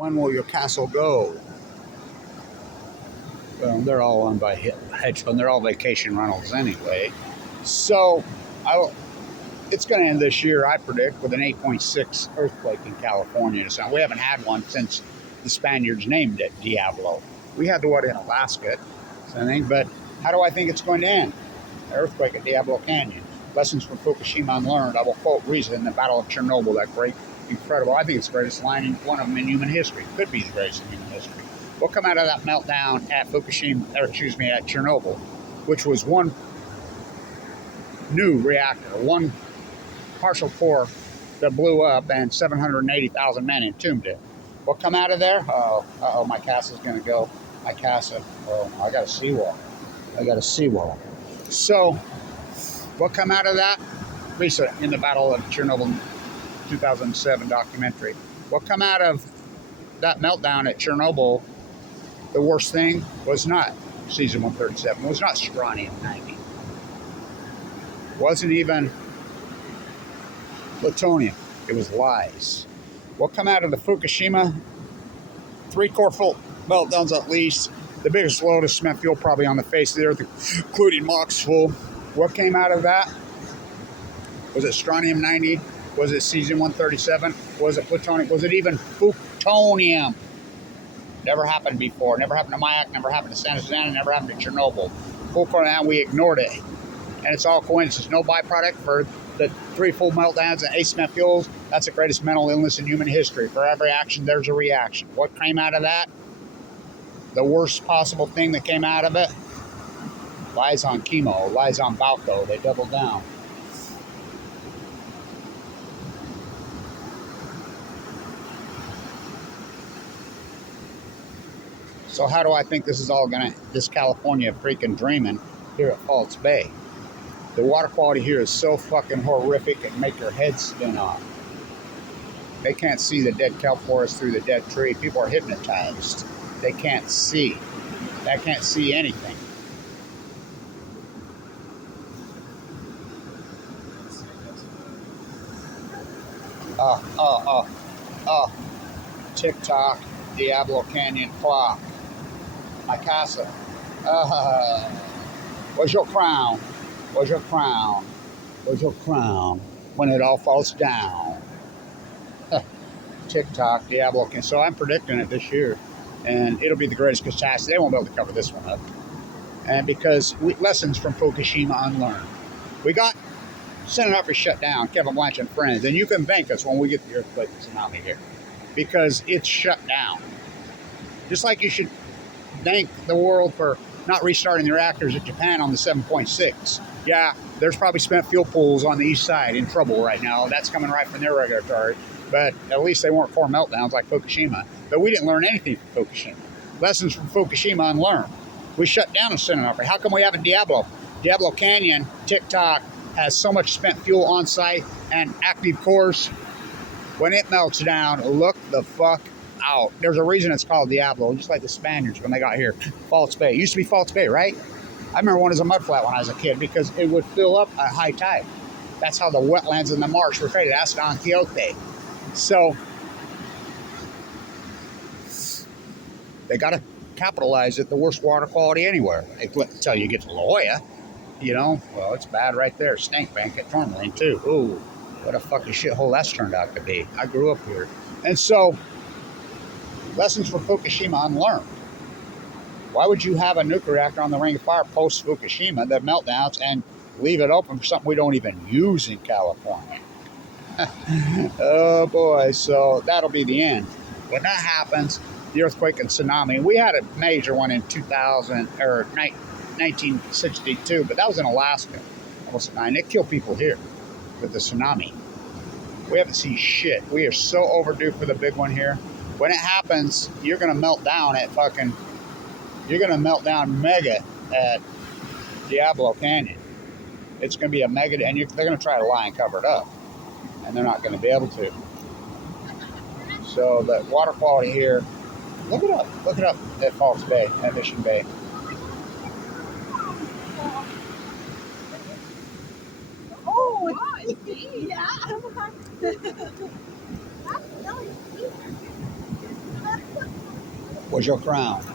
When will your castle go? Well, they're all owned by hedge fund. They're all vacation rentals anyway. So it's going to end this year, I predict, with an 8.6 earthquake in California. So we haven't had one since the Spaniards named it Diablo. We had the one in Alaska, I think, but how do I think it's going to end? The earthquake at Diablo Canyon. Lessons from Fukushima unlearned. I will quote Riza in the Battle of Chernobyl, that great, incredible, I think it's the greatest line in one of them in human history. Could be the greatest in human history. What come out of that meltdown at Fukushima, or excuse me, at Chernobyl, which was one new reactor, one partial core that blew up and 780,000 men entombed it. What come out of there? Oh, my castle's gonna go. My castle, oh, I got a seawall. I got a seawall. So, what come out of that? Lisa, in the Battle of Chernobyl 2007 documentary. What come out of that meltdown at Chernobyl? The worst thing was not Cesium-137. It was not strontium-90. Wasn't even plutonium. It was lies. What come out of the Fukushima? 3 core fault meltdowns at least. The biggest load of cement fuel probably on the face of the earth, including Mach's full. What came out of that? Was it strontium-90? Was it Cesium-137? Was it plutonium? Was it even plutonium? Never happened before. Never happened to Mayak. Never happened to Santa Susana. Never happened to Chernobyl. Full core, and we ignored it. And it's all coincidence. No byproduct for the 3 full meltdowns and 8 cement fuels. That's the greatest mental illness in human history. For every action, there's a reaction. What came out of that? The worst possible thing that came out of it? Lies on chemo, lies on Balco. They doubled down. So how do I think this is all gonna, this California freaking dreaming here at False Bay? The water quality here is so fucking horrific it make your head spin off. They can't see the dead kelp forest through the dead tree. People are hypnotized. They can't see. They can't see anything. TikTok, Diablo Canyon clock. My casa. Where's your crown? Where's your crown? Where's your crown? When it all falls down. TikTok, Diablo Canyon. So I'm predicting it this year. And it'll be the greatest catastrophe. They won't be able to cover this one up. And because lessons from Fukushima unlearned. We got Senator shut down, Kevin Blanch and friends. And you can thank us when we get the earthquake tsunami here. Because it's shut down. Just like you should thank the world for not restarting the reactors at Japan on the 7.6. Yeah, there's probably spent fuel pools on the east side in trouble right now. That's coming right from their regulatory. But at least they weren't core meltdowns like Fukushima. But we didn't learn anything from Fukushima. Lessons from Fukushima unlearned. We shut down a Senator. How come we haven't Diablo? Diablo Canyon, TikTok, has so much spent fuel on site and active cores. When it melts down, look the fuck out. There's a reason it's called Diablo, just like the Spaniards when they got here. False Bay. It used to be False Bay, right? I remember one as a mudflat when I was a kid because it would fill up at high tide. That's how the wetlands in the marsh were created. That's Don Quixote. So they got to capitalize it. The worst water quality anywhere until you get to La Jolla. You know, well, it's bad right there. Stank Bank at Tourmaline, too. Ooh, what a fucking shithole that's turned out to be. I grew up here. And so, lessons from Fukushima unlearned. Why would you have a nuclear reactor on the Ring of Fire post-Fukushima, the meltdowns, and leave it open for something we don't even use in California? Oh, boy. So, that'll be the end. When that happens, the earthquake and tsunami, we had a major one in 1962, but that was in Alaska. And it killed people here with the tsunami. We haven't seen shit. We are so overdue for the big one here. When it happens, you're going to melt down at fucking, you're going to melt down mega at Diablo Canyon. It's going to be a mega, and they're going to try to lie and cover it up. And they're not going to be able to. So the water quality here, look it up at False Bay, at Mission Bay. Oh, it's deep. Yeah. That's really deep. was your crown.